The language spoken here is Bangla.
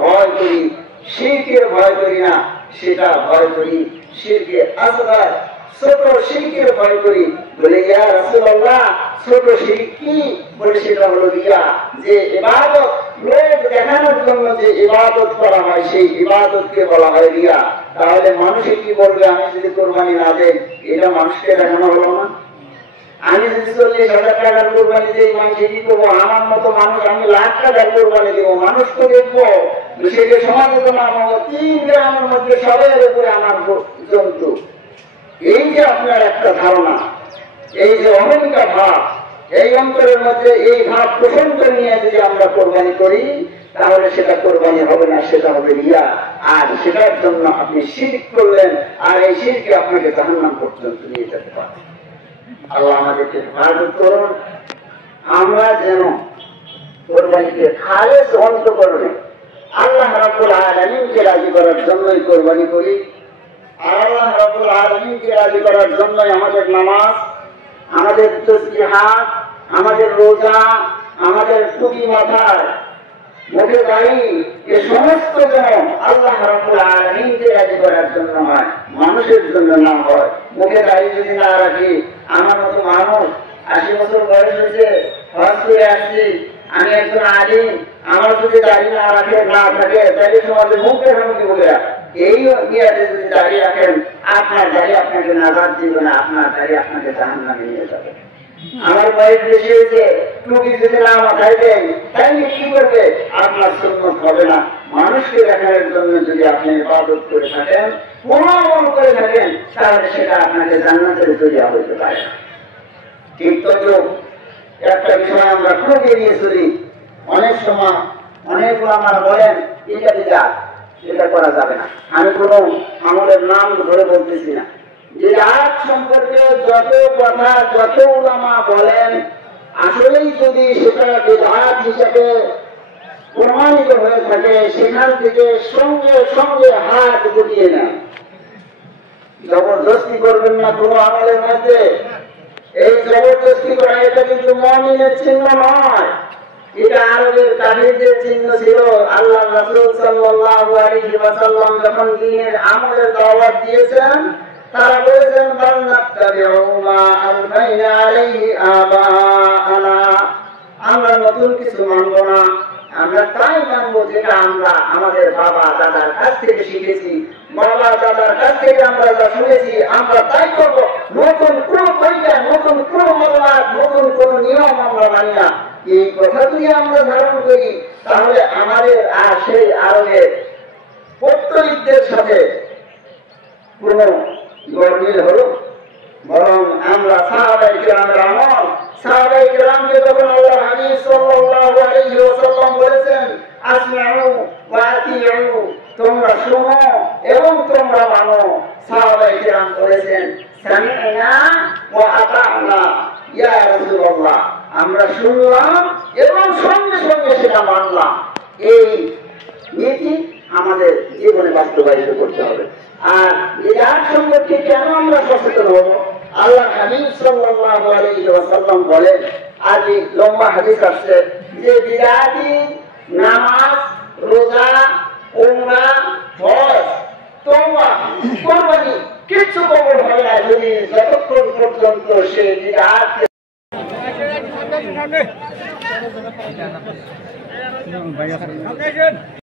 ভয় করি, শিরকের ভয় করি না, সেটা ভয় করি শিরকে আসগার, ছোট শিরকের ভয় করি। বলে ইয়া রাসূলুল্লাহ, ছোট শিরক কি? বলে সেটা হলো রিয়া, যে ইবাদত লোক দেখানোর জন্য যে ইবাদত করা হয় সেই ইবাদতকে বলা হয় রিয়া। তাহলে মানুষে কি বলবে আমি যদি কোরবানি না দেই? এটা মানুষকে দেখানো হলো না? আমি যদি 40,000 টাকার কোরবানি দিই, মানুষে কি করবো? আমার মতো মানুষ আমি লাখ টাকার কোরবানি দিব, মানুষ তো দেখবো, সেটা সমালোচনা আমার 3 গ্রামের মধ্যে সবের উপরে আমার জন্তু। এই যে আপনার একটা ধারণা, এই যে অহংকার ভাব, এই অন্তরের মধ্যে এই ভাব পোষণ করে নিয়ে যদি আমরা কোরবানি করি, তাহলে সেটা কোরবানি হবে না, সেটা হবে রিয়া। আর সেটার জন্য আপনি শিরক করলেন, আর এই শিরকে আপনাকে জাহান্নাম পর্যন্ত নিয়ে যেতে পারে। আল্লাহ আমাদেরকে হেফাজত করুন। আমরা যেন কোরবানিকে খালেস অন্তঃকরণে আল্লাহ রাব্বুল আলামিনকে রাজি করার জন্যই কোরবানি করি। আর আল্লাহ রাব্বুল আলামিনকে রাজি করার জন্যই আমাদের নামাজ, আমাদের তাসবিহাত, আমাদের রোজা, আমাদের টুপি মাথায়, মুখে দাড়ি, এ সমস্ত যেন আল্লাহ রাব্বুল আলামিনকে রাজি করার জন্য হয়, মানুষের জন্য না হয়। মুখে দাড়ি যদি না রাখি, আমার মতো মানুষ 80 বছর বয়স হয়েছে, হজ করে আসছি, আমি একজন আলিম, আমার যদি দাড়ি না রাখে না থাকে, তাহলে সমাজে মুখ দেখানো কি বলে? এই ইয়াতে যদি দাড়ি রাখেন, আপনার দাড়ি আপনাকে নাজাত দিবে না, আপনার দাড়ি আপনাকে জাহান্নামে নিয়ে যাবে। আমার বয়স বেশি হয়েছে, টুপি যদি না মাথায় দেন, তাহলে কি করবে? আপনার সুন্নত হবে না। মানুষকে দেখানোর জন্য যদি আপনি ইবাদত করে থাকেন, কোন আমল করে থাকেন, তাহলে সেটা আপনাকে জান্নাতের জরিয়া হইতে পারে না। ঠিক তো একটা বিষয় আমরা খুব এড়িয়ে চলি। অনেক সময় অনেক ওলামা বলেন এটা বিদআত, এটা করা যাবে না। আমি কোনো আমলের নাম ধরে বলতেছি না। বিদআত সম্পর্কে যত কথা যত ওলামা বলেন, আসলেই যদি সেটা বিদআত হিসেবে প্রমাণিত হয়ে থাকে, সেখান থেকে সঙ্গে সঙ্গে হাত গুটিয়ে নেন। জবরদস্তি করবেন না কোনো আমলের মধ্যে। এই জবরদস্তি করা এটা কিন্তু মুমিনের চিহ্ন নয়, এটা আরবের কাফিরদের চিহ্ন ছিল। আল্লাহ রাসূল সাল্লাল্লাহু আলাইহি ওয়াসাল্লাম যখন দ্বীনের আমলের দাওয়াত দিয়েছেন, তারা বলেছেন বান্নাত্তাবিউ মা আলফাইনা আলাইহি আবাআনা, আমরা নতুন কিছু মানব না, আমরা তাই মানব যেটা আমরা আমাদের বাবা দাদার কাছ থেকে শিখেছি, বাবা দাদার কাছ থেকে আমরা যা শুনেছি আমরা তাই করব। নতুন কোন তরিকা, নতুন কোন মতবাদ, নতুন কোন নিয়ম আমরা মানি না। এই কথা যদি আমরা ধারণ করি, তাহলে আমাদের আর সেই আরবের পৌত্তলিকদের সাথে কোন গরমিল হলো? বরং আমরা সাহাবায়ে কেরামের আমল, সাহাবায়ে কেরামকে যখন আল্লাহ হাবিব সাল্লাল্লাহু আলাইহি ওয়াসাল্লাম বলেছেন আসমাউ ওয়া আতিউ, তোমরা শোনো এবং তোমরা মানো, সাহাবায়ে কেরাম বলেছেন সামি'না ওয়া আতা'না ইয়া রাসূলুল্লাহ, আমরা শুনলাম এবং সঙ্গে সঙ্গে সেটা মানলাম। এই নীতি আমাদের জীবনে বাস্তবায়িত করতে হবে। আর বিদআত সম্পর্কে কেন আমরা সচেতন হব? আল্লাহ হাবিব সাল্লাল্লাহু আলাইহি ওয়াসাল্লাম বলেন, আজ লম্বা হাদিস আসছে যে বিদআতি নামাজ, রোজা, উমরা, হজ, তওবা, কুরবানি কিছু কবুল হয় না যদি যতক্ষণ পর্যন্ত সে বিদআত